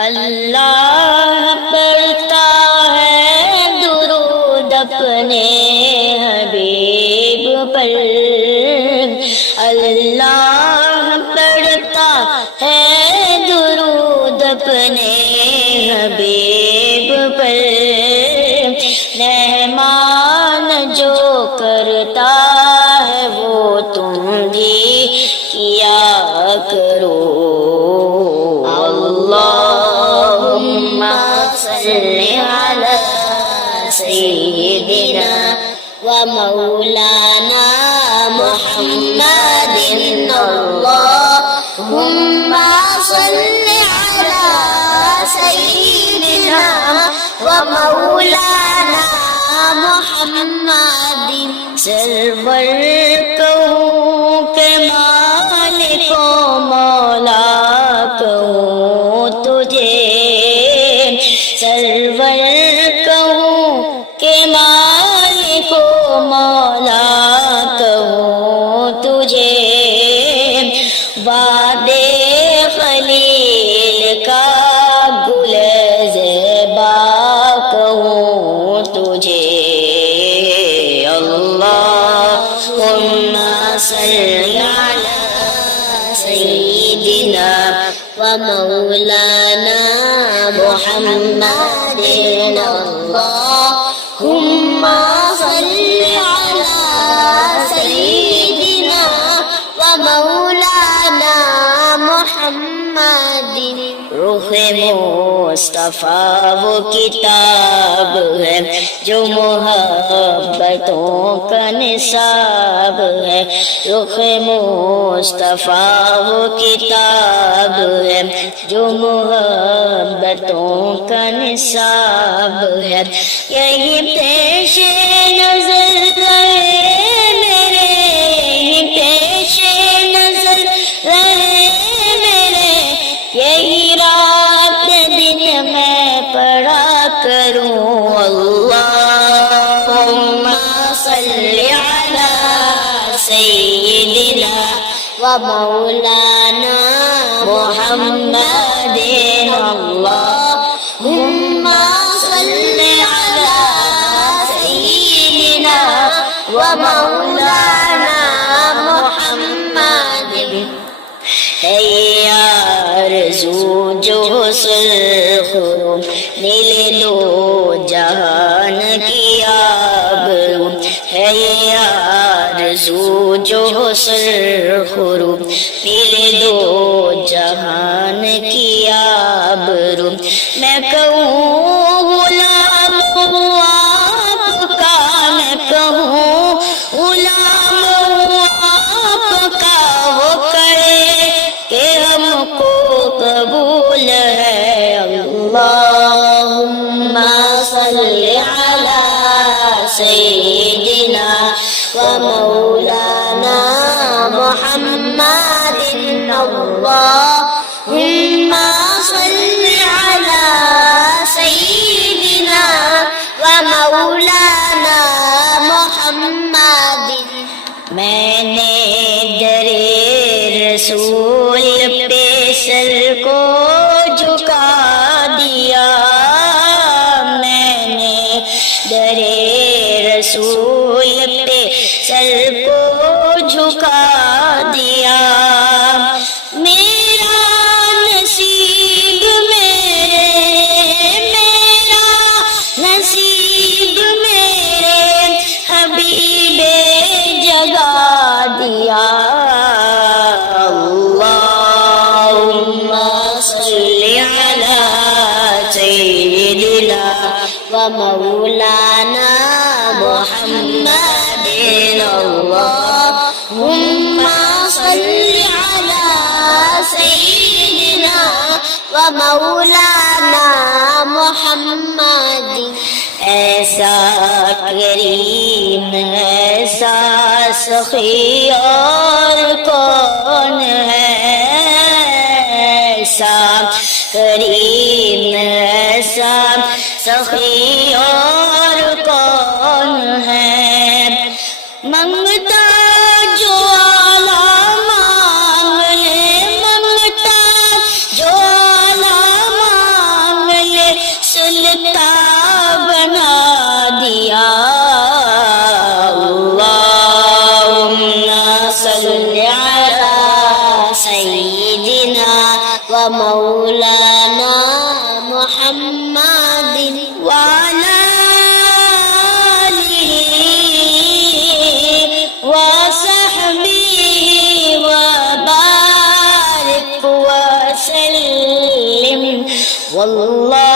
اللہ پڑھتا ہے درود اپنے حبیب پر، اللہ پڑھتا ہے درود اپنے حبیب پر، مہمان جو کرتا ہے وہ تم بھی کیا کرو۔ اللہم صلی علی سیدنا و مولانا محمد، اللہم صلی علی سیدنا و مولانا محمد، سرور کہوں کہ مالک و مولا کہوں تجھے، سرور کہوں کہ مالک و مولا کہوں تجھے، وعدے خلیل کا گل زیبا کہوں تجھے۔ اللہم صلی علی سیدنا و مولانا محمد، اللہم صلی علی سیدنا و مولانا محمد۔ رخ مصطفیٰ وہ کتاب ہے جو محبتوں کا نصاب ہے، رخ مصطفیٰ وہ کتاب ہے جو محبتوں کا نصاب ہے، یہی پیش نظر رہے میرے، یہی پیش نظر رہے میرے، یہی رات دن میں پڑھا کروں۔ اللہم صلی علی سیدنا و مولانا محمد، اللہم صلی علی سیدنا و مولانا محمد۔ ہے آرزو جو سرخ نیل دو جہان کی آبرو، ہے آرزو جو سرخ نیل دو جہان کی آبرو، میں کہوں غلام ہوں آپ کا، میں کہوں غلام ہوں آپ کا، وہ کرے کہ ہم کو قبول ہے۔ اللہم صلی علی سیدنا و مولانا محمد، اللہم صلی علی سیدنا و مولانا محمد۔ میں نے در رسول پہ سر کو جھکا دیا، میں نے در رسول پہ سر کو جھکا دیا، میرا نصیب میرا نصیب میرے حبیب جگا دیا۔ اللہم صلی علی سیدنا و مولانا محمد، اللہم صلی علی سیدنا و مولانا محمد۔ ایسا کریم ایسا سخی اور کون ہے، ایسا کریم ایسا سخی اور کون ہے، منگتا جو اعلیٰ مانگنے، منگتا جو اعلیٰ مولانا محمد وعلى آله وصحبه وبارك وسلم والله